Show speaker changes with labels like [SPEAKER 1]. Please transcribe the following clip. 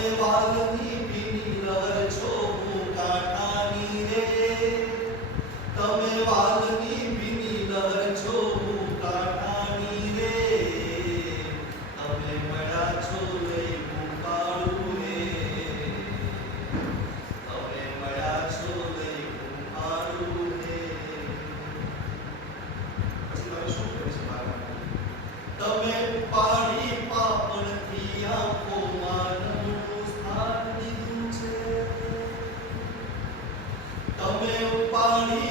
[SPEAKER 1] 天发。quality